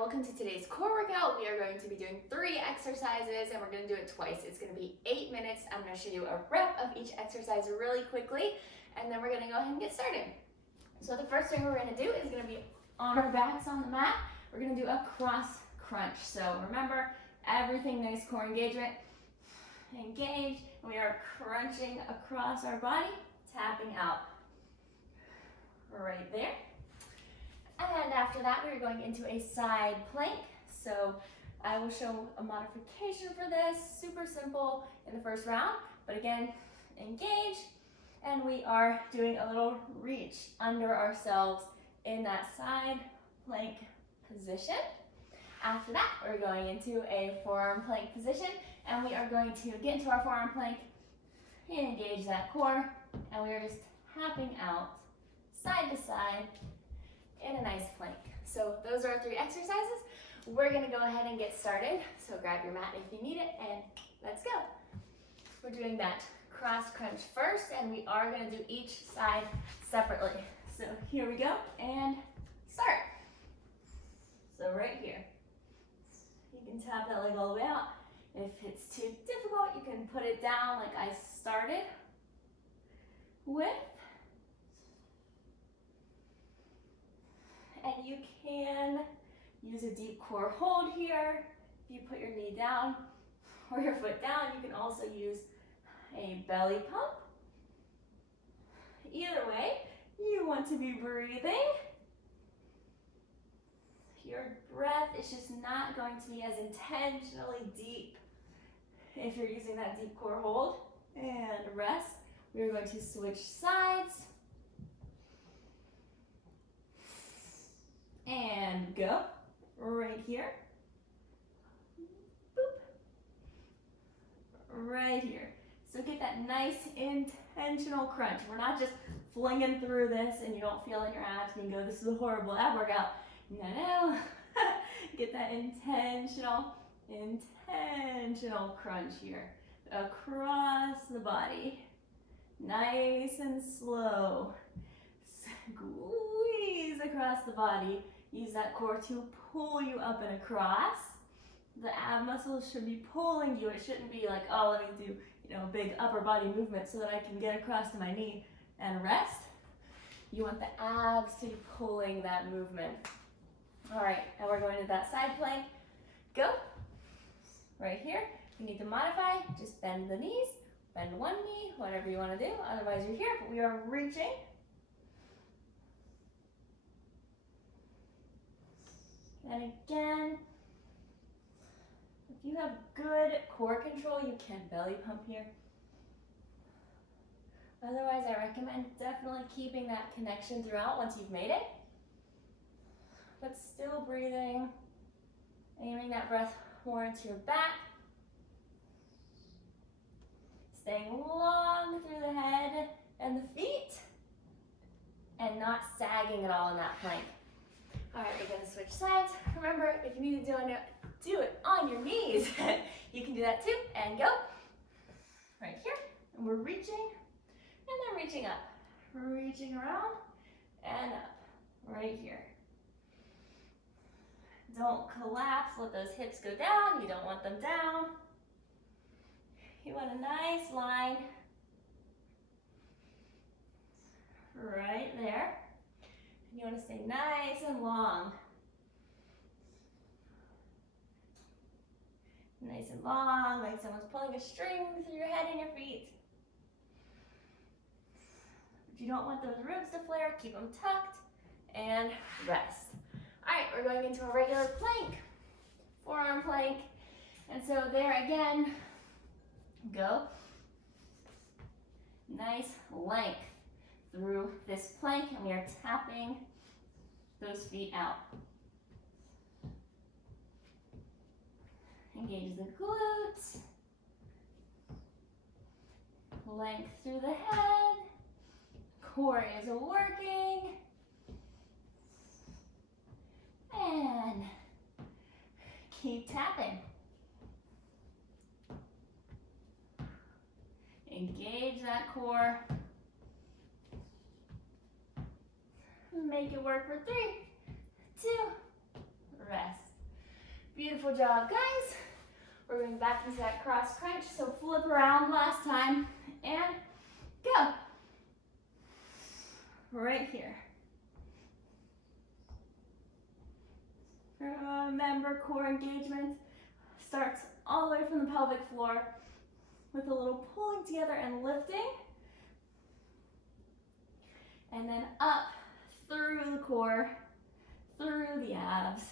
welcome to today's core workout. We are going to be doing 3 exercises and we're going to do it twice. It's going to be 8 minutes. I'm going to show you a rep of each exercise really quickly and then we're going to go ahead and get started. So the first thing we're going to do is going to be on our backs on the mat. We're going to do a cross crunch. So remember, everything nice core engagement. Engage. We are crunching across our body, tapping out. Right there. And after that, we're going into a side plank. So I will show a modification for this, super simple in the first round, but again, engage. And we are doing a little reach under ourselves in that side plank position. After that, we're going into a forearm plank position, and we are going to get into our forearm plank, engage that core, and we are just tapping out side to side in a nice plank. So those are our 3 exercises. We're gonna go ahead and get started. So grab your mat if you need it and let's go. We're doing that cross crunch first and we are gonna do each side separately. So here we go and start. So right here, you can tap that leg all the way out. If it's too difficult, you can put it down like I started with. And you can use a deep core hold here. If you put your knee down or your foot down, you can also use a belly pump. Either way, you want to be breathing. Your breath is just not going to be as intentionally deep if you're using that deep core hold. And rest. We're going to switch sides. And go, right here, boop, right here. So get that nice intentional crunch. We're not just flinging through this and you don't feel in your abs and you go, this is a horrible ab workout. No, get that intentional crunch here, across the body, nice and slow. Squeeze across the body. Use that core to pull you up and across. The ab muscles should be pulling you. It shouldn't be like, oh, let me do, a big upper body movement so that I can get across to my knee and rest. You want the abs to be pulling that movement. All right, and we're going to that side plank. Go. Right here. If you need to modify, just bend the knees, bend one knee, whatever you want to do. Otherwise, you're here, but we are reaching. And again, if you have good core control, you can belly pump here. Otherwise, I recommend definitely keeping that connection throughout once you've made it. But still breathing, aiming that breath more into your back. Staying long through the head and the feet, and not sagging at all in that plank. All right, we're gonna switch sides. Remember, if you need to do it on your knees, you can do that too, and go. Right here, and we're reaching, and then reaching up. Reaching around, and up, right here. Don't collapse, let those hips go down. You don't want them down. You want a nice line. Right there. You want to stay nice and long. Nice and long, like someone's pulling a string through your head and your feet. If you don't want those ribs to flare, keep them tucked and rest. All right, we're going into a regular plank, forearm plank. And so there again, go. Nice length through this plank, and we are tapping those feet out. Engage the glutes. Length through the head. Core is working. And keep tapping. Engage that core. Make it work for 3, 2, rest. Beautiful job, guys. We're going back into that cross crunch. So flip around last time and go. Right here. Remember, core engagement starts all the way from the pelvic floor with a little pulling together and lifting. And then up through the core, through the abs.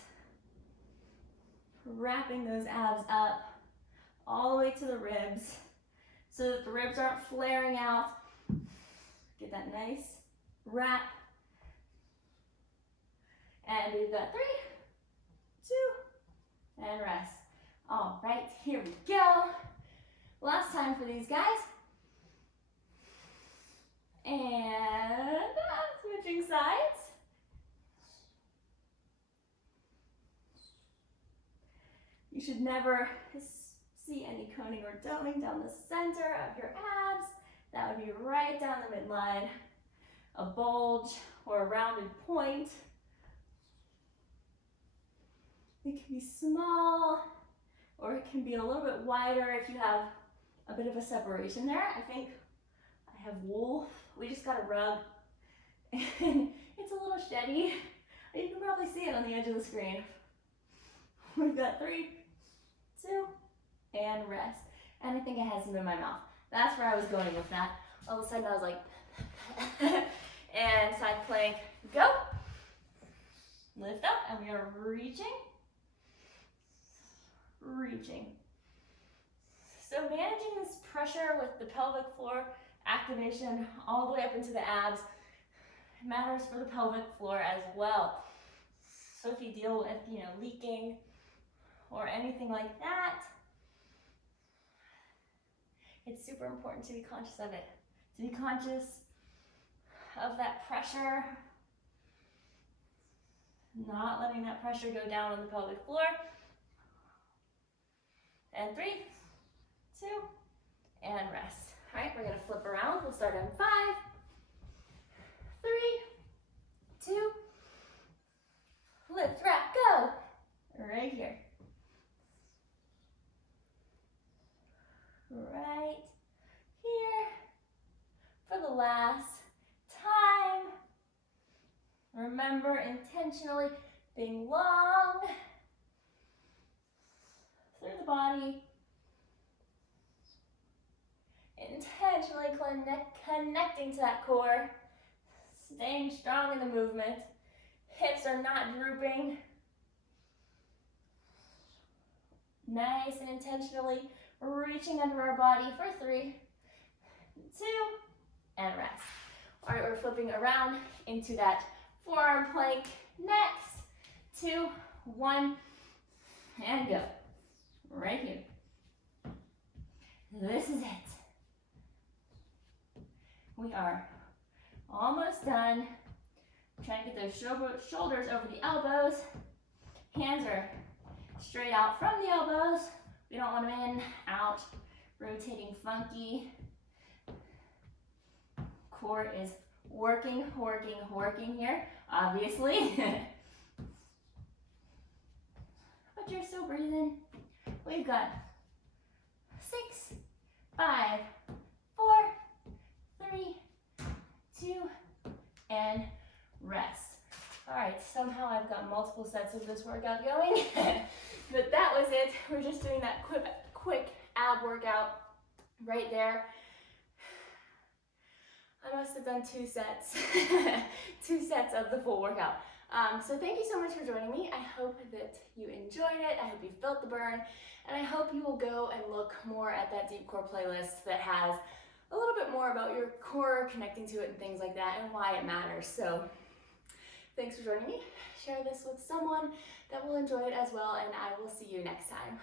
Wrapping those abs up all the way to the ribs so that the ribs aren't flaring out. Get that nice wrap. And we've got 3, 2, and rest. All right, here we go. Last time for these guys. And switching sides. You should never see any coning or doming down the center of your abs. That would be right down the midline. A bulge or a rounded point. It can be small or it can be a little bit wider if you have a bit of a separation there. I think I have wool. We just got to rub. And it's a little sheddy. You can probably see it on the edge of the screen. We've got 3, 2, and rest. And I think I had some in my mouth. That's where I was going with that. All of a sudden I was like, and side plank, go. Lift up, and we are reaching. So managing this pressure with the pelvic floor activation all the way up into the abs matters for the pelvic floor as well. So if you deal with, leaking or anything like that, it's super important to be conscious of it. To be conscious of that pressure, not letting that pressure go down on the pelvic floor. And 3, 2, and rest. All right, we're gonna flip around. We'll start on 5, 3, 2, lift, wrap, go. Right here. Right here for the last time. Remember, intentionally being long through the body. Intentionally connecting to that core. Staying strong in the movement. Hips are not drooping. Nice and intentionally reaching under our body for 3, 2, and rest. All right, we're flipping around into that forearm plank next. 2, 1, and go. Right here. This is it. We are almost done. Try to get those shoulders over the elbows. Hands are straight out from the elbows. We don't want them in, out, rotating funky. Core is working here, obviously. But you're still breathing. We've got 6, 5, 4, 3, 2, and rest. All right, somehow I've got multiple sets of this workout going, but that was it. We're just doing that quick ab workout right there. I must have done 2 sets, 2 sets of the full workout. So thank you so much for joining me. I hope that you enjoyed it. I hope you felt the burn, and I hope you will go and look more at that deep core playlist that has a little bit more about your core, connecting to it and things like that, and why it matters. So thanks for joining me. Share this with someone that will enjoy it as well, and I will see you next time.